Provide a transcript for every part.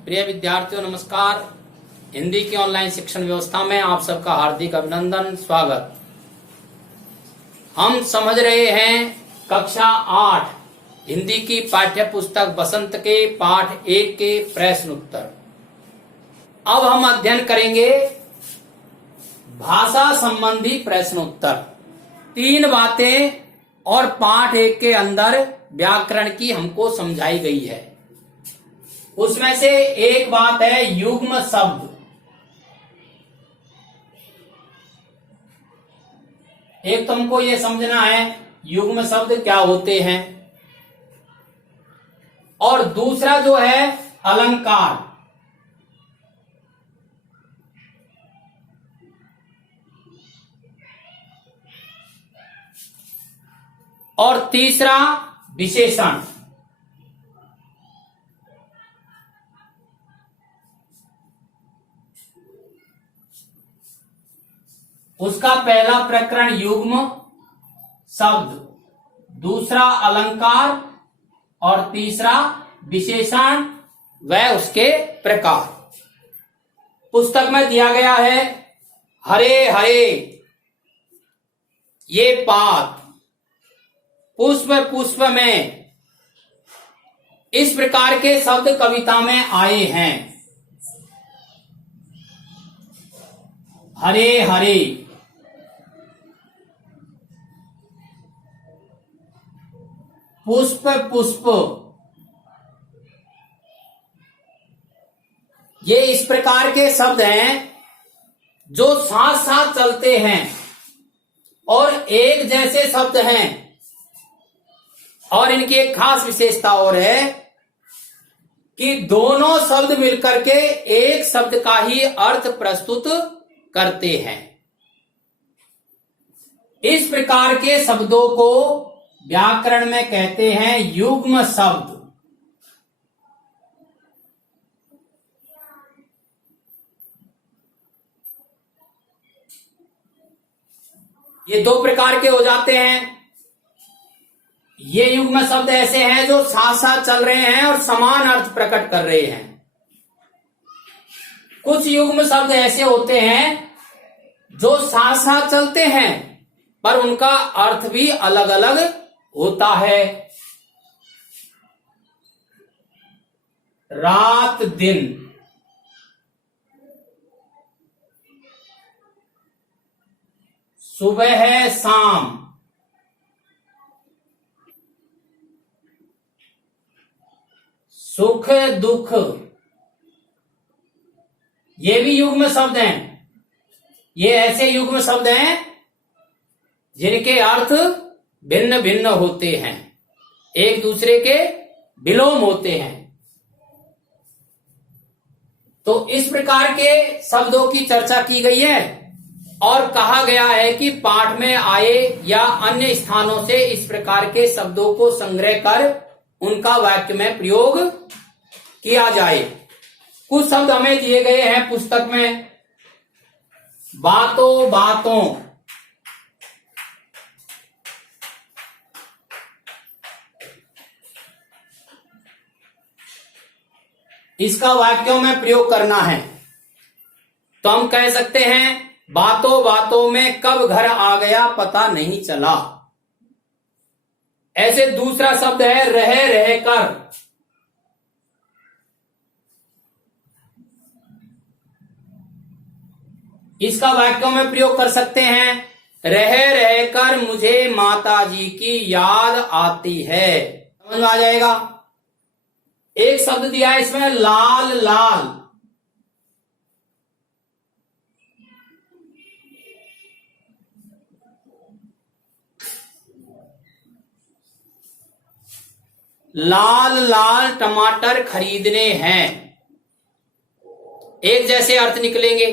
प्रिय विद्यार्थियों नमस्कार। हिंदी की ऑनलाइन शिक्षण व्यवस्था में आप सबका हार्दिक अभिनंदन, स्वागत। हम समझ रहे हैं कक्षा 8 हिंदी की पाठ्य पुस्तक बसंत के पाठ 1 के प्रश्न उत्तर। अब हम अध्ययन करेंगे भाषा संबंधी प्रश्न उत्तर। 3 बातें और पाठ 1 के अंदर व्याकरण की हमको समझाई गई है। उसमें से एक बात है युग्म शब्द। एक तुमको ये समझना है युग्म शब्द क्या होते हैं, और दूसरा जो है अलंकार। और तीसरा विशेषण। उसका पहला प्रकरण युग्म शब्द, दूसरा अलंकार और तीसरा विशेषण व उसके प्रकार। पुस्तक में दिया गया है हरे हरे ये पात, पुष्प पुष्प में, इस प्रकार के शब्द कविता में आए हैं। हरे हरे, पुष्प पुष्प, ये इस प्रकार के शब्द हैं जो साथ साथ चलते हैं और एक जैसे शब्द हैं। और इनकी एक खास विशेषता और है कि दोनों शब्द मिलकर के एक शब्द का ही अर्थ प्रस्तुत करते हैं। इस प्रकार के शब्दों को व्याकरण में कहते हैं युग्म शब्द। ये 2 प्रकार के हो जाते हैं। ये युग्म शब्द ऐसे हैं जो साथ साथ चल रहे हैं और समान अर्थ प्रकट कर रहे हैं। कुछ युग्म शब्द ऐसे होते हैं जो साथ साथ चलते हैं पर उनका अर्थ भी अलग अलग होता है। रात दिन, सुबह शाम, सुख दुख, ये भी युग्म शब्द हैं। ये ऐसे युग्म शब्द हैं जिनके अर्थ भिन्न भिन्न होते हैं, एक दूसरे के विलोम होते हैं। तो इस प्रकार के शब्दों की चर्चा की गई है और कहा गया है कि पाठ में आए या अन्य स्थानों से इस प्रकार के शब्दों को संग्रह कर उनका वाक्य में प्रयोग किया जाए। कुछ शब्द हमें दिए गए हैं पुस्तक में। बातों बातों, इसका वाक्यों में प्रयोग करना है। तो हम कह सकते हैं बातों बातों में कब घर आ गया पता नहीं चला। ऐसे दूसरा शब्द है रह रह कर। इसका वाक्यों में प्रयोग कर सकते हैं रह रह कर मुझे माताजी की याद आती है। समझ में आ जाएगा। एक शब्द दिया है इसमें लाल लाल। लाल लाल टमाटर खरीदने हैं, एक जैसे अर्थ निकलेंगे।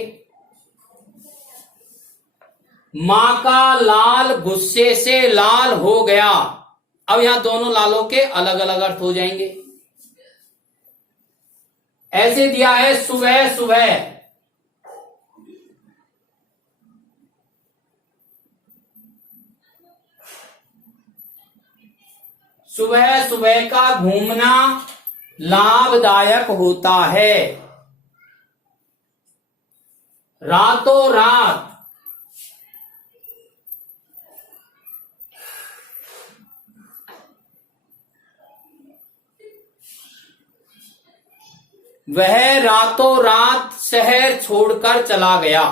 मां का लाल गुस्से से लाल हो गया। अब यहां दोनों लालों के अलग अलग अर्थ हो जाएंगे। ऐसे दिया है सुबह सुबह। सुबह सुबह का घूमना लाभदायक होता है। रातों रात वह रातों रात शहर छोड़कर चला गया।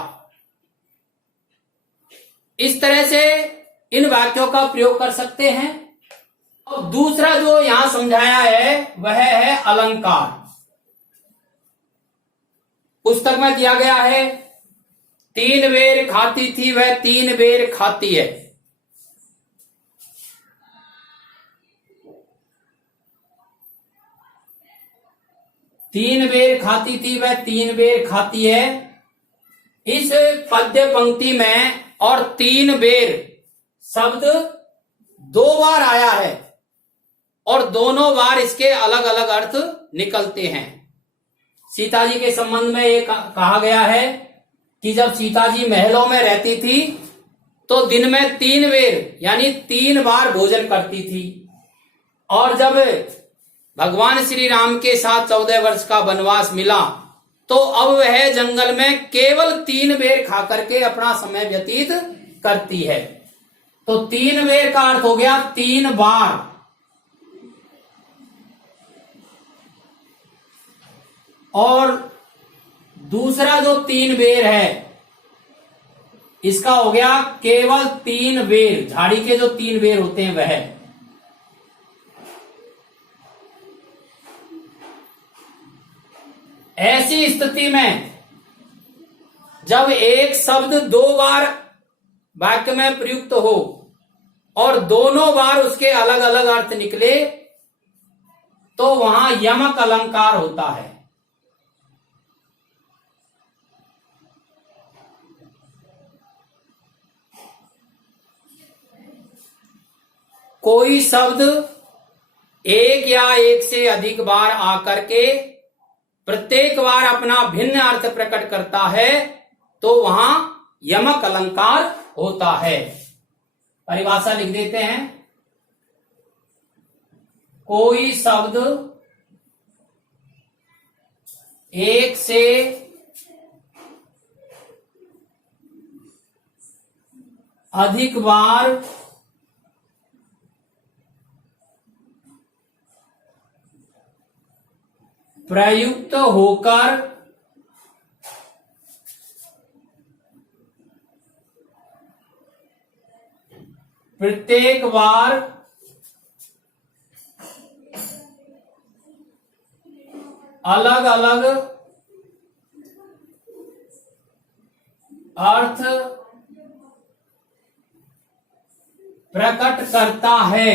इस तरह से इन वाक्यों का प्रयोग कर सकते हैं। और दूसरा जो यहां समझाया है वह है अलंकार। पुस्तक में दिया गया है 3 बेर खाती थी वह 3 बेर खाती है। तीन बेर खाती थी वह 3 बेर खाती है। इस पद्य पंक्ति में और 3 बेर शब्द 2 बार आया है और दोनों बार इसके अलग अलग अर्थ निकलते हैं। सीता जी के संबंध में ये कहा गया है कि जब सीता जी महलों में रहती थी तो दिन में 3 बेर यानी 3 बार भोजन करती थी। और जब भगवान श्री राम के साथ 14 वर्ष का वनवास मिला तो अब वह जंगल में केवल 3 बेर खा करके अपना समय व्यतीत करती है। तो 3 बेर का अर्थ हो गया 3 बार। और दूसरा जो 3 बेर है इसका हो गया केवल 3 बेर। झाड़ी के जो 3 बेर होते हैं वह। ऐसी स्थिति में जब एक शब्द 2 बार वाक्य में प्रयुक्त हो और दोनों बार उसके अलग अलग अर्थ निकले तो वहां यमक अलंकार होता है। कोई शब्द एक या एक से अधिक बार आकर के प्रत्येक बार अपना भिन्न अर्थ प्रकट करता है तो वहां यमक अलंकार होता है। परिभाषा लिख देते हैं। कोई शब्द एक से अधिक बार प्रयुक्त होकर प्रत्येक बार अलग अलग अर्थ प्रकट करता है।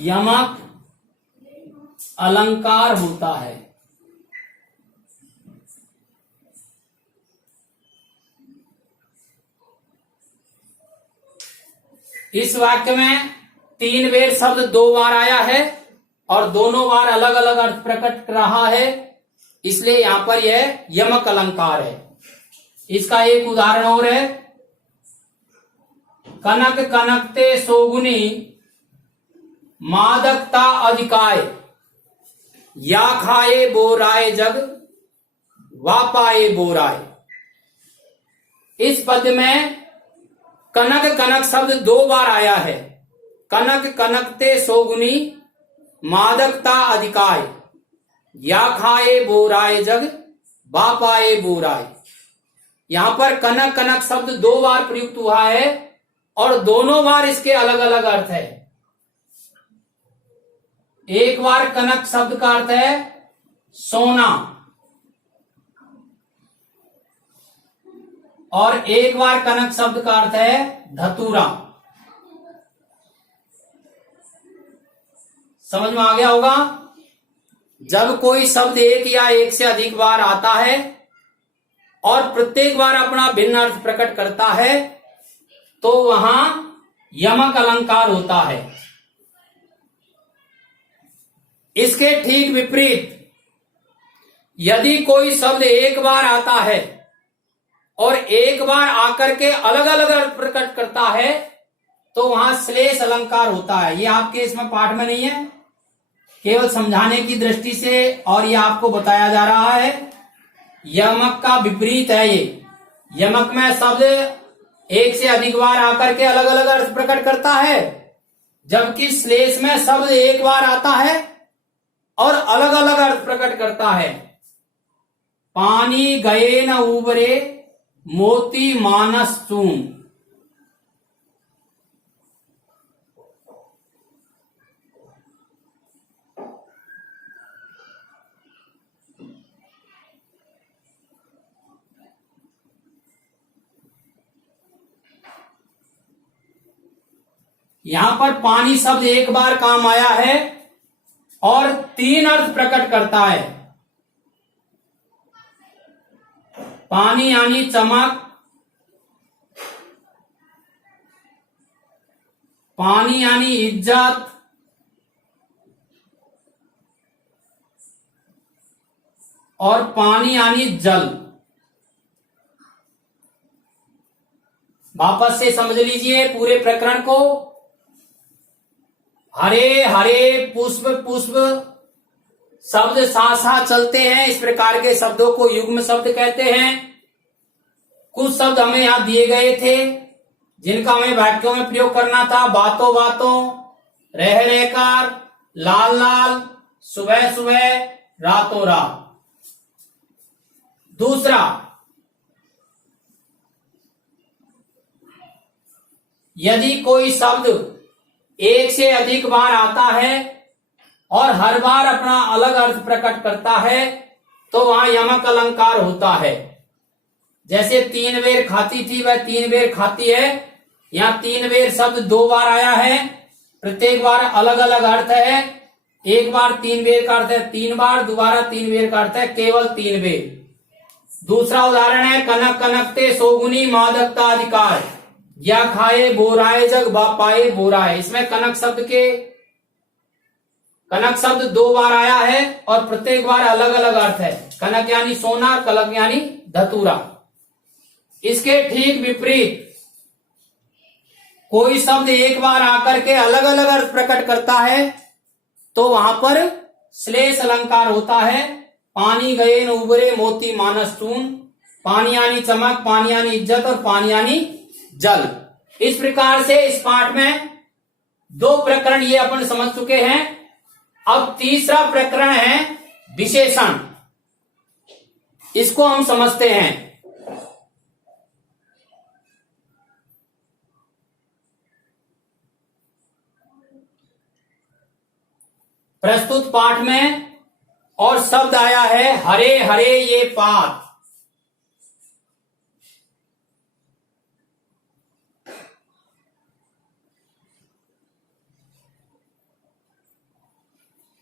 यमक अलंकार होता है। इस वाक्य में 3 बेर शब्द 2 बार आया है और दोनों बार अलग अलग अर्थ प्रकट कर रहा है, इसलिए यहां पर यह यमक अलंकार है। इसका एक उदाहरण और है। कनक कनकते सोगुनी मादकता अधिकाय, या खाए बोराए जग वा पाए बोराए। इस पद में कनक कनक शब्द 2 बार आया है। कनक कनकते सोगुनी मादकता अधिकाय, या खाए बोराए जग वा पाए बोराए। यहां पर कनक कनक शब्द 2 बार प्रयुक्त हुआ है और दोनों बार इसके अलग अलग अर्थ है। एक बार कनक शब्द का अर्थ है सोना और एक बार कनक शब्द का अर्थ है धतूरा। समझ में आ गया होगा। जब कोई शब्द एक या एक से अधिक बार आता है और प्रत्येक बार अपना भिन्न अर्थ प्रकट करता है तो वहां यमक अलंकार होता है। इसके ठीक विपरीत यदि कोई शब्द एक बार आता है और एक बार आकर के अलग अलग अर्थ प्रकट करता है तो वहां श्लेष अलंकार होता है। ये आपके इसमें पाठ में नहीं है, केवल समझाने की दृष्टि से, और ये आपको बताया जा रहा है। यमक का विपरीत है ये। यमक में शब्द एक से अधिक बार आकर के अलग अलग अर्थ प्रकट करता है, जबकि श्लेष में शब्द एक बार आता है और अलग अलग अर्थ प्रकट करता है। पानी गए न उबरे मोती मानस चून। यहां पर पानी शब्द एक बार काम आया है और 3 अर्थ प्रकट करता है। पानी यानी चमक, पानी यानी इज्जत, और पानी यानी जल। वापस से समझ लीजिए पूरे प्रकरण को। हरे हरे पुष्प पुष्प शब्द साथ साथ चलते हैं, इस प्रकार के शब्दों को युग्म शब्द कहते हैं। कुछ शब्द हमें यहां दिए गए थे जिनका हमें वाक्यों में प्रयोग करना था। बातों बातों, रह रहकर, लाल लाल, सुबह सुबह, रातों रात। दूसरा, यदि कोई शब्द एक से अधिक बार आता है और हर बार अपना अलग अर्थ प्रकट करता है तो वहां यमक अलंकार होता है। जैसे 3 बेर खाती थी वह 3 बेर खाती है। यहां 3 बेर शब्द 2 बार आया है, प्रत्येक बार अलग अलग अर्थ है। एक बार 3 बेर का अर्थ है 3 बार, दोबारा 3 बेर का अर्थ है केवल 3 बेर। दूसरा उदाहरण है कनक कनकते सोगुनी मादकता अधिकार, या खाए बोराए जग बापाए बोराए। इसमें कनक शब्द 2 बार आया है और प्रत्येक बार अलग अलग अर्थ है। कनक यानी सोना, कलक यानी धतूरा। इसके ठीक विपरीत कोई शब्द एक बार आकर के अलग अलग अर्थ प्रकट करता है तो वहां पर श्लेष अलंकार होता है। पानी गए न उबरे मोती मानस चून। पानी यानी चमक, पानी यानी इज्जत और पानी यानी जल। इस प्रकार से इस पाठ में 2 प्रकरण ये अपन समझ चुके हैं। अब तीसरा प्रकरण है विशेषण। इसको हम समझते हैं। प्रस्तुत पाठ में और शब्द आया है हरे हरे ये पात।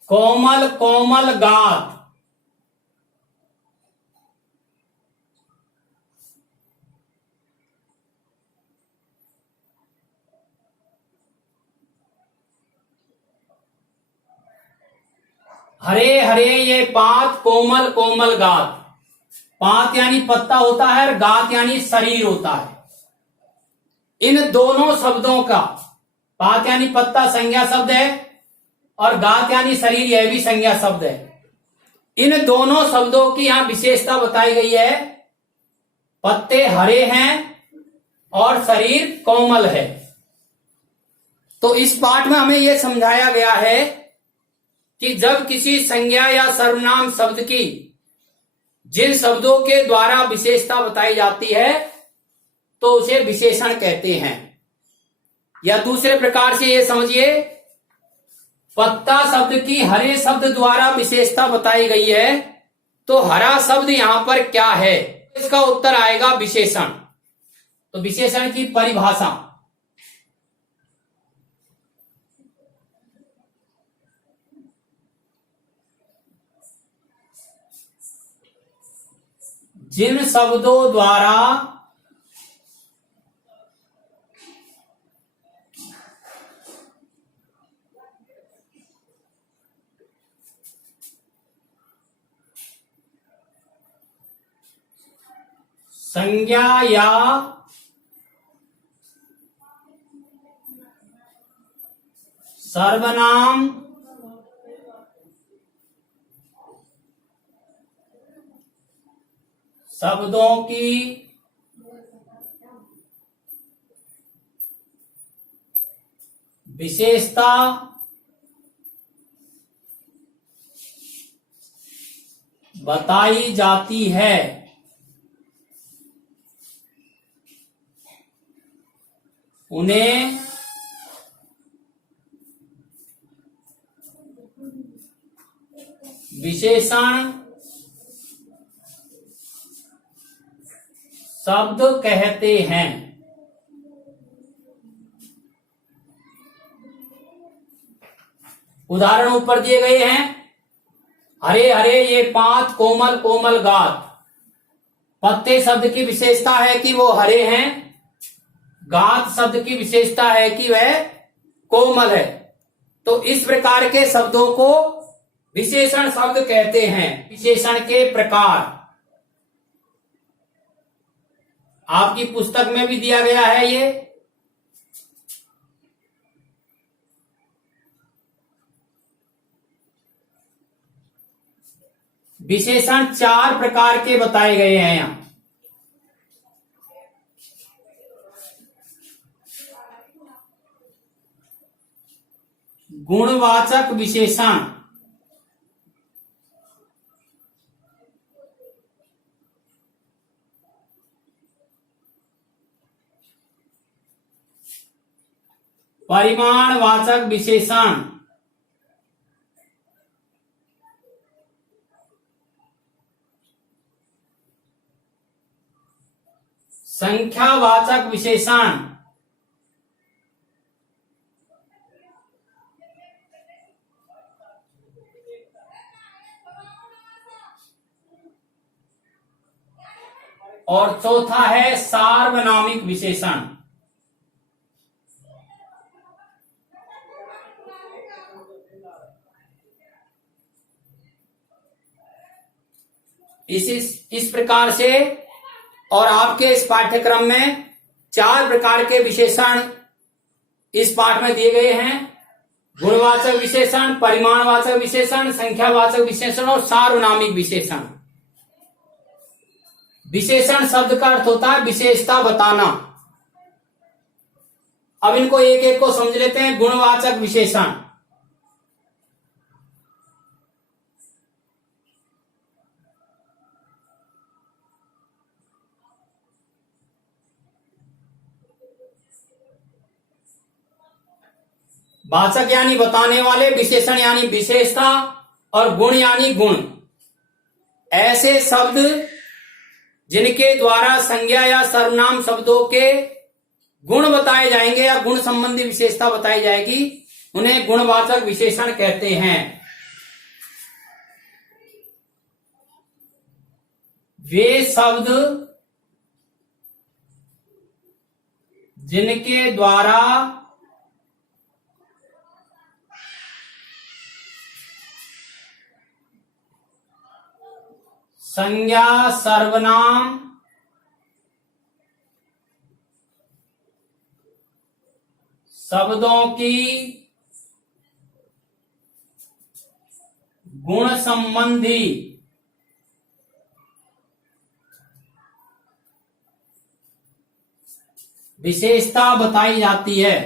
कोमल कोमल गात। हरे हरे ये पात, कोमल कोमल गात। पात यानी पत्ता होता है और गात यानी शरीर होता है। इन दोनों शब्दों का, पात यानी पत्ता संज्ञा शब्द है और गात यानी शरीर यह भी संज्ञा शब्द है। इन दोनों शब्दों की यहां विशेषता बताई गई है। पत्ते हरे हैं और शरीर कोमल है। तो इस पाठ में हमें यह समझाया गया है कि जब किसी संज्ञा या सर्वनाम शब्द की जिन शब्दों के द्वारा विशेषता बताई जाती है तो उसे विशेषण कहते हैं। या दूसरे प्रकार से ये समझिए, पत्ता शब्द की हरे शब्द द्वारा विशेषता बताई गई है तो हरा शब्द यहां पर क्या है, इसका उत्तर आएगा विशेषण। तो विशेषण की परिभाषा, जिन शब्दों द्वारा संज्ञा या सर्वनाम शब्दों की विशेषता बताई जाती है। उन्हें विशेषण शब्द कहते हैं। उदाहरण ऊपर दिए गए हैं। हरे हरे ये पात कोमल कोमल गात। पत्ते शब्द की विशेषता है कि वो हरे हैं। गात शब्द की विशेषता है कि वह कोमल है। तो इस प्रकार के शब्दों को विशेषण शब्द कहते हैं। विशेषण के प्रकार आपकी पुस्तक में भी दिया गया है। ये विशेषण 4 प्रकार के बताए गए हैं यहां। गुणवाचक विशेषण, परिमाणवाचक विशेषण, संख्यावाचक विशेषण, और चौथा है सार्वनामिक विशेषण। इस प्रकार से और आपके इस पाठ्यक्रम में 4 प्रकार के विशेषण इस पाठ में दिए गए हैं। गुणवाचक विशेषण, परिमाणवाचक विशेषण, संख्यावाचक विशेषण और सार्वनामिक विशेषण। विशेषण शब्द का अर्थ होता है विशेषता बताना। अब इनको एक एक को समझ लेते हैं। गुणवाचक विशेषण, वाचक यानी बताने वाले, विशेषण यानी विशेषता और गुण यानी गुण। ऐसे शब्द जिनके द्वारा संज्ञा या सर्वनाम शब्दों के गुण बताए जाएंगे या गुण संबंधी विशेषता बताई जाएगी, उन्हें गुणवाचक विशेषण कहते हैं। वे शब्द जिनके द्वारा संज्ञा सर्वनाम शब्दों की गुण संबंधी विशेषता बताई जाती है।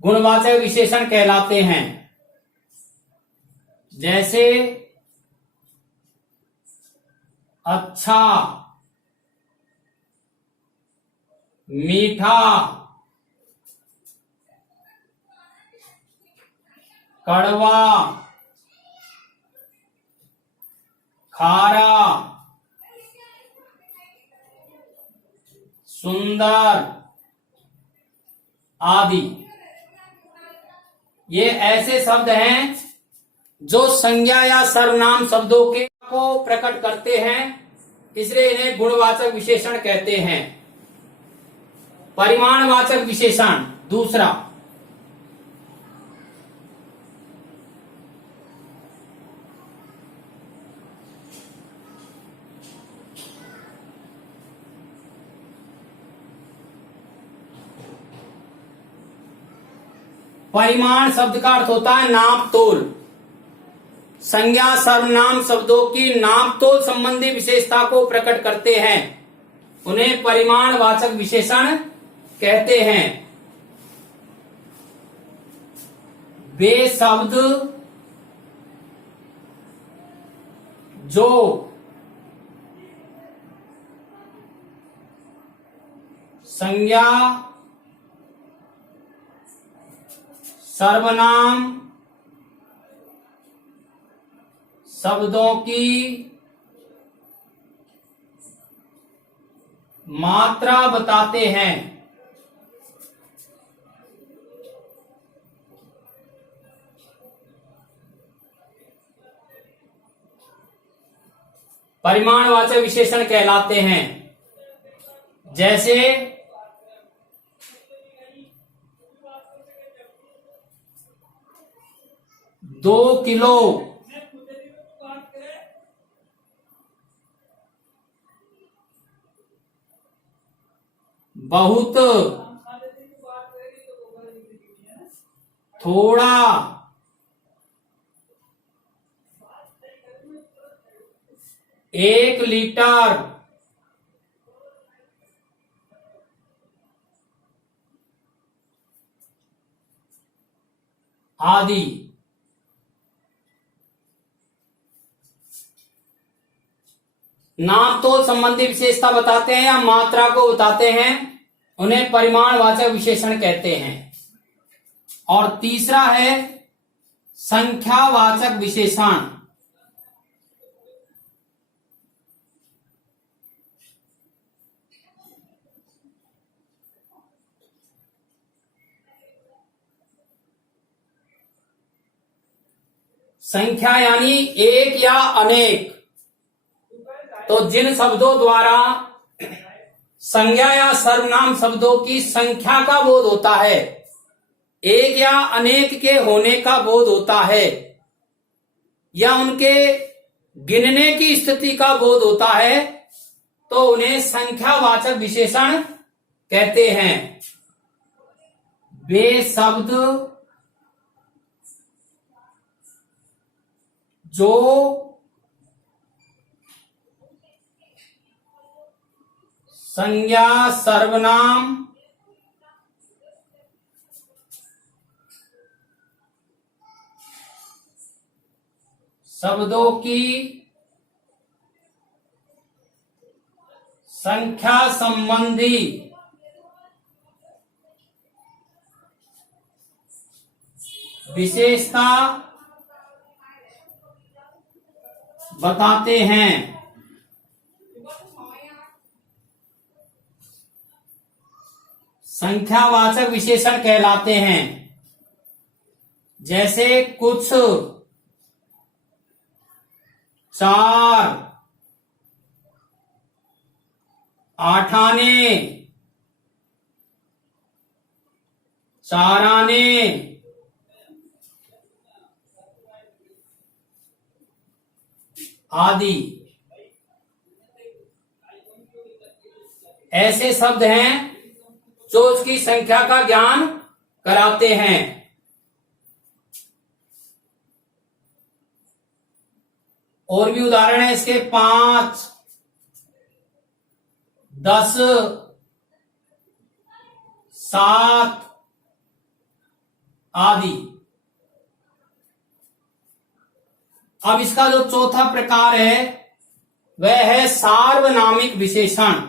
गुणवाचक विशेषण कहलाते हैं। जैसे अच्छा, मीठा, कड़वा, खारा, सुंदर आदि। ये ऐसे शब्द हैं जो संज्ञा या सर्वनाम शब्दों के को प्रकट करते हैं, इसलिए इन्हें गुणवाचक विशेषण कहते हैं। परिमाणवाचक विशेषण दूसरा, परिमाण शब्द का अर्थ होता है नाप तोल। संज्ञा सर्वनाम शब्दों की नाप तोल संबंधी विशेषता को प्रकट करते हैं, उन्हें परिमाणवाचक विशेषण कहते हैं। वे शब्द जो संज्ञा सर्वनाम शब्दों की मात्रा बताते हैं, परिमाणवाचक विशेषण कहलाते हैं। जैसे 2 किलो, बहुत, थोड़ा, 1 लीटर, आदि। नाप तोल संबंधी विशेषता बताते हैं या मात्रा को बताते हैं, उन्हें परिमाणवाचक विशेषण कहते हैं। और तीसरा है संख्यावाचक विशेषण। संख्या यानी एक या अनेक। तो जिन शब्दों द्वारा संज्ञा या सर्वनाम शब्दों की संख्या का बोध होता है, एक या अनेक के होने का बोध होता है, या उनके गिनने की स्थिति का बोध होता है, तो उन्हें संख्यावाचक विशेषण कहते हैं। वे शब्द जो संज्ञा सर्वनाम शब्दों की संख्या संबंधी विशेषता बताते हैं। संख्यावाचक विशेषण कहलाते हैं। जैसे कुछ, 4, 8 आने, 4 आने, आदि। ऐसे शब्द हैं जो उसकी संख्या का ज्ञान कराते हैं। और भी उदाहरण है इसके 5, 10, 7 आदि। अब इसका जो चौथा प्रकार है वह है सार्वनामिक विशेषण।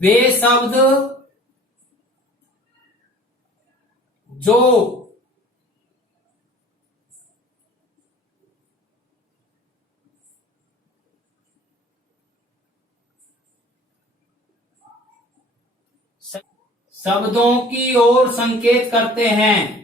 वे शब्द जो शब्दों की ओर संकेत करते हैं।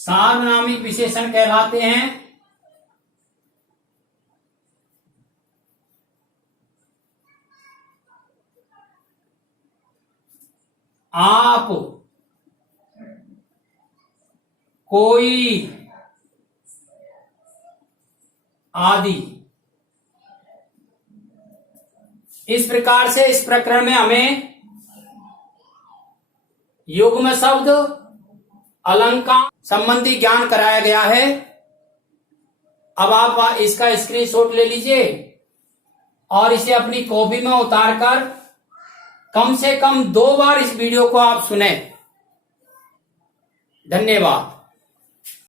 सार्वनामिक विशेषण कहलाते हैं। आप, कोई आदि। इस प्रकार से इस प्रकरण में हमें युग्म शब्द, अलंकार संबंधी ज्ञान कराया गया है। अब आप इसका स्क्रीनशॉट ले लीजिए और इसे अपनी कॉपी में उतारकर कम से कम 2 बार इस वीडियो को आप सुने। धन्यवाद।